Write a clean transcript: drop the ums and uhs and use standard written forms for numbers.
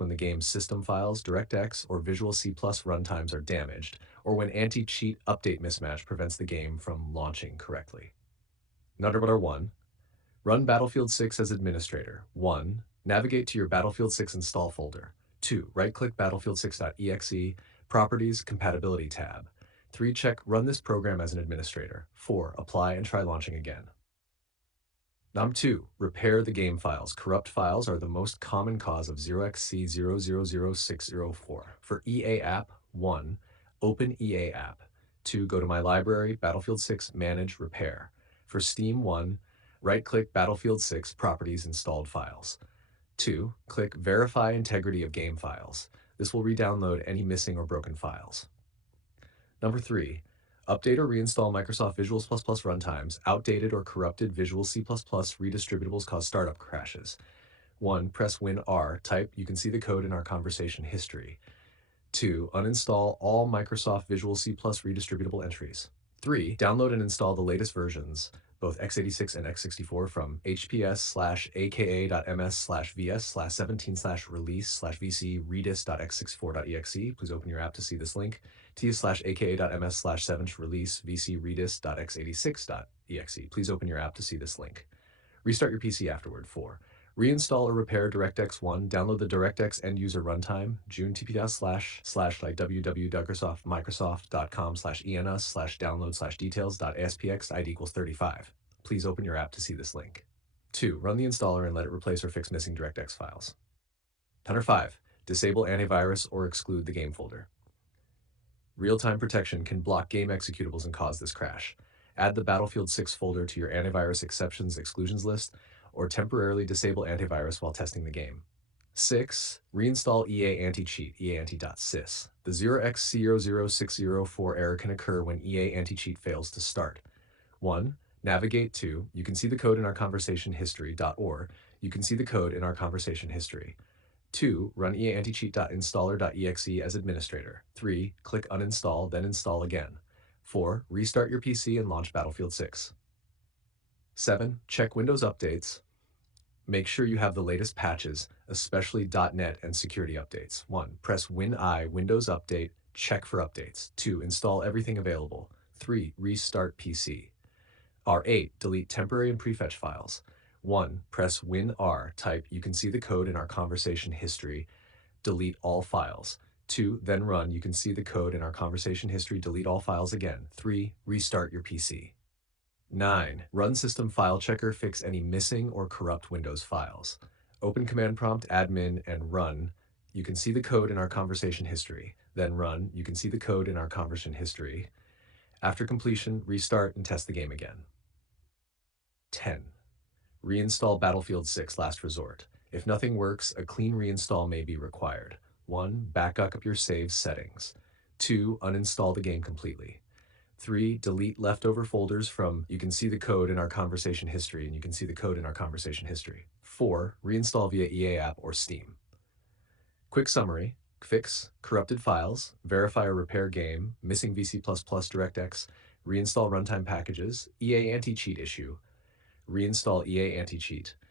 when the game's system files, DirectX, or Visual C runtimes are damaged, or when anti-cheat update mismatch prevents the game from launching correctly. Number 1. Run Battlefield 6 as administrator. 1. Navigate to your Battlefield 6 install folder. 2. Right-click battlefield6.exe, Properties, Compatibility tab. 3. Check Run this program as an administrator. 4. Apply and try launching again. Number 2. Repair the game files. Corrupt files are the most common cause of 0xc0000604. For EA app, 1. Open EA app. 2. Go to My Library, Battlefield 6, Manage, Repair. For Steam, 1. Right-click Battlefield 6 Properties Installed Files. 2. Click Verify Integrity of Game Files. This will re-download any missing or broken files. Number 3. Update or reinstall Microsoft Visual C++ runtimes. Outdated or corrupted Visual C++ redistributables cause startup crashes. 1. Press Win-R. Type, you can see the code in our conversation history. 2. Uninstall all Microsoft Visual C++ redistributable entries. 3. Download and install the latest versions, both x86 and x64, from hps/aka.ms/vs/17/release/vc redis.x64.exe. Please open your app to see this link. t/aka.ms/7/release vc redis.x86.exe. Please open your app to see this link. Restart your PC afterward. 4. Reinstall or repair DirectX 1. Download the DirectX end-user runtime, June www.microsoft.com/ens/download/details.aspx id equals 35. Please open your app to see this link. 2. Run the installer and let it replace or fix missing DirectX files. Number 5. Disable antivirus or exclude the game folder. Real-time protection can block game executables and cause this crash. Add the Battlefield 6 folder to your antivirus exceptions exclusions list, or temporarily disable antivirus while testing the game. 6. Reinstall EA AntiCheat, eaanti.sys. The 0xc00604 error can occur when EA AntiCheat fails to start. 1. Navigate to, you can see the code in our conversation history.or, you can see the code in our conversation history. 2. Run eaanticheat.installer.exe as administrator. 3. Click uninstall, then install again. 4. Restart your PC and launch Battlefield 6. 7. Check Windows updates. Make sure you have the latest patches, especially .NET and security updates. 1. Press Win-I, Windows Update, check for updates. 2. Install everything available. 3. Restart PC. R8. Delete temporary and prefetch files. 1. Press Win-R, type, you can see the code in our conversation history, delete all files. 2. Then run, you can see the code in our conversation history, delete all files again. 3. Restart your PC. 9. Run System File Checker, fix any missing or corrupt Windows files. Open command prompt, admin, and run. You can see the code in our conversation history. Then run, you can see the code in our conversation history. After completion, restart and test the game again. 10. Reinstall Battlefield 6 last resort. If nothing works, a clean reinstall may be required. 1. Back up your save settings. 2. Uninstall the game completely. 3. Delete leftover folders from, you can see the code in our conversation history, and you can see the code in our conversation history. 4. Reinstall via EA app or Steam. Quick summary: fix corrupted files, verify or repair game, missing VC++ DirectX, reinstall runtime packages, EA anti-cheat issue, reinstall EA anti-cheat,